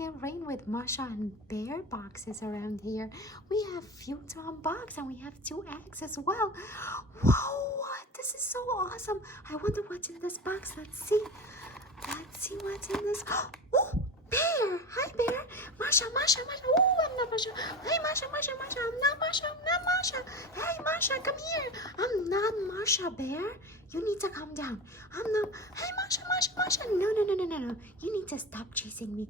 get rain with Masha and Bear boxes around here. We have few to unbox and we have 2 eggs as well. Whoa, this is so awesome. I wonder what's in this box. Let's see. Let's see what's in this. Oh, Bear. Hi, Bear. Masha. Oh, I'm not Masha. Hey, Masha. I'm not Masha. Hey, Masha, come here. I'm not Masha, Bear. You need to calm down. I'm not. Hey, Masha. No. You need to stop chasing me.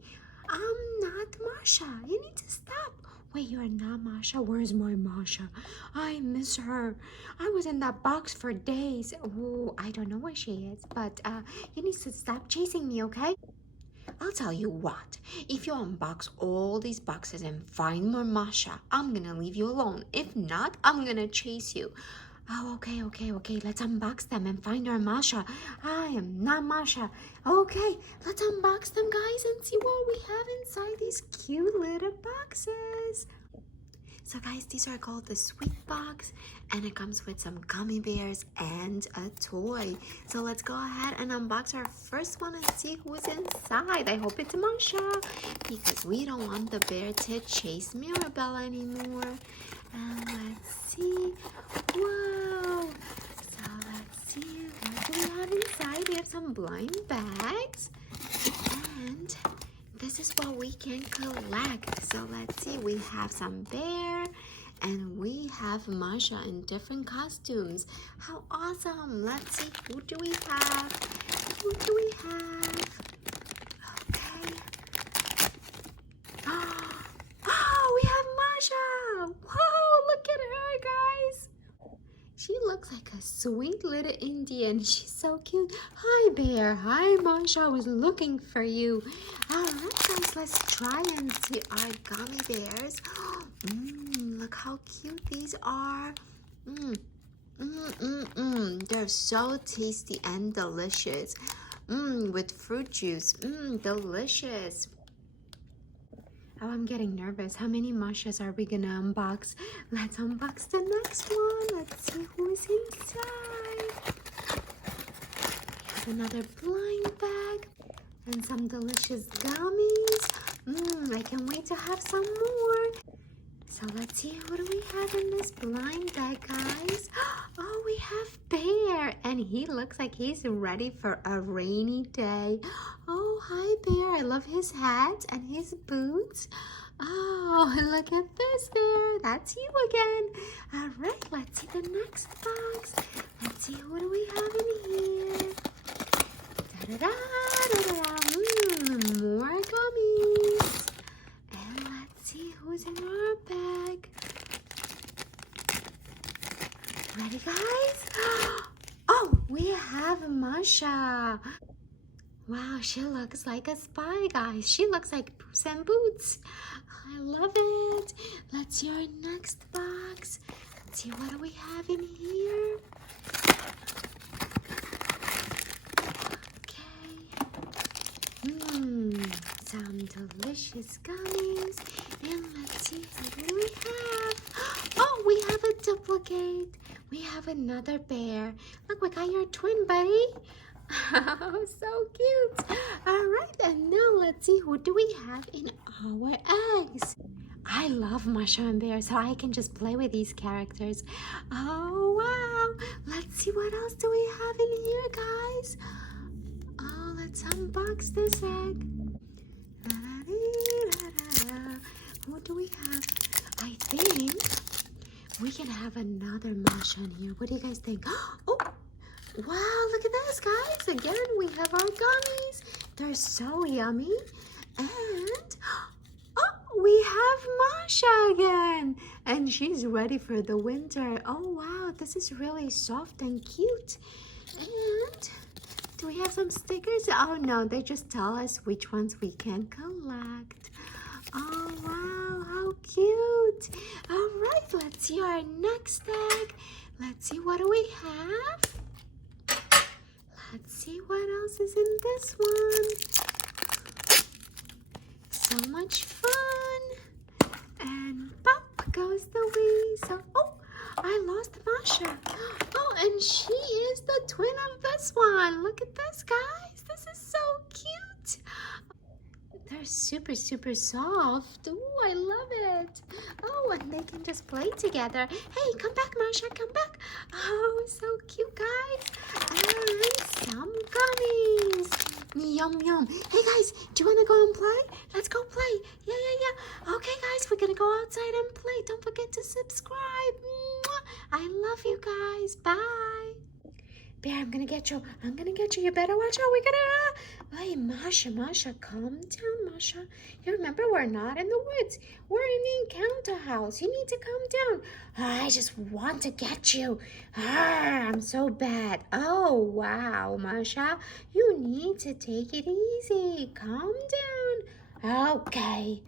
I'm not Masha. You need to stop. Wait, you're not Masha? Where's my Masha? I miss her. I was in that box for days. Oh, I don't know where she is, but you need to stop chasing me, okay? I'll tell you what, if you unbox all these boxes and find more Masha, I'm gonna leave you alone. If not, I'm gonna chase you. Oh, okay. Let's unbox them and find our Masha. I am not Masha. Okay, let's unbox them, guys, and see what we have inside these cute little boxes. So guys, these are called the sweet box, and it comes with some gummy bears and a toy. So let's go ahead and unbox our first one and see who's inside. I hope it's Masha, because we don't want the bear to chase Mirabel anymore. And let's see. Whoa! So let's see, what do we have inside? We have some blind bags, and this is what we can collect. So let's see, we have some bear and we have Masha in different costumes. How awesome! Let's see, who do we have? Okay. Oh, we have Masha! Whoa, look at her, guys! She looks like a sweet little Indian. She's so cute. Hi, Bear. Hi, Masha. I was looking for you. All right, guys, let's try and see our gummy bears. Look how cute these are. They're so tasty and delicious. With fruit juice. Delicious. Oh, I'm getting nervous. How many Mashas are we gonna unbox? Let's unbox the next one. Let's see who's inside. Here's another blind bag and some delicious gummies. I can't wait to have some more. So let's see, who do we have in this blind bag, guys? Oh, we have Bear, and he looks like he's ready for a rainy day. Oh, hi, Bear. I love his hat and his boots. Oh, look at this, Bear. That's you again. All right, let's see the next box. Let's see, who do we have in here? More gummies. And let's see who's in our bag. Ready, guys? Oh, we have Masha. Wow, she looks like a spy, guys. She looks like Puss in Boots. I love it. Let's see our next box. Let's see, what do we have in here? Some delicious gummies. And let's see, what do we have? Oh, we have a duplicate. We have another bear. Look, we got your twin, buddy. Oh, so cute. All right, and now let's see, who do we have in our eggs? I love Masha and Bear, so I can just play with these characters. Oh, wow. Let's see, what else do we have in here, guys? Oh, let's unbox this egg. Who do we have? I think we can have another Masha in here. What do you guys think? Oh, wow, look at this, guys. Again, we have our gummies. They're so yummy. And, oh, we have Masha again. And she's ready for the winter. Oh, wow, this is really soft and cute. And do we have some stickers? Oh, no, they just tell us which ones we can collect. Oh, wow, how cute. All right, let's see our next egg. Let's see, what do we have? Let's see what else is in this one. So much fun. And pop goes the wheel. So, oh, I lost Masha. Oh, and she is the twin of this one. Look at this, guys. This is so cute. They're They're super, super soft. Ooh, I love it. Oh, and they can just play together. Hey, come back, Masha, come back. Oh, so cute, guys. And some gummies. Yum, yum. Hey, guys, do you want to go and play? Let's go play. Yeah. Okay, guys, we're going to go outside and play. Don't forget to subscribe. Mwah. I love you guys. Bye. Bear, I'm gonna get you. You better watch out. We're gonna. Hey, Masha, calm down, Masha. You remember we're not in the woods. We're in the Encato house. You need to calm down. I just want to get you. I'm so bad. Oh, wow, Masha. You need to take it easy. Calm down. Okay.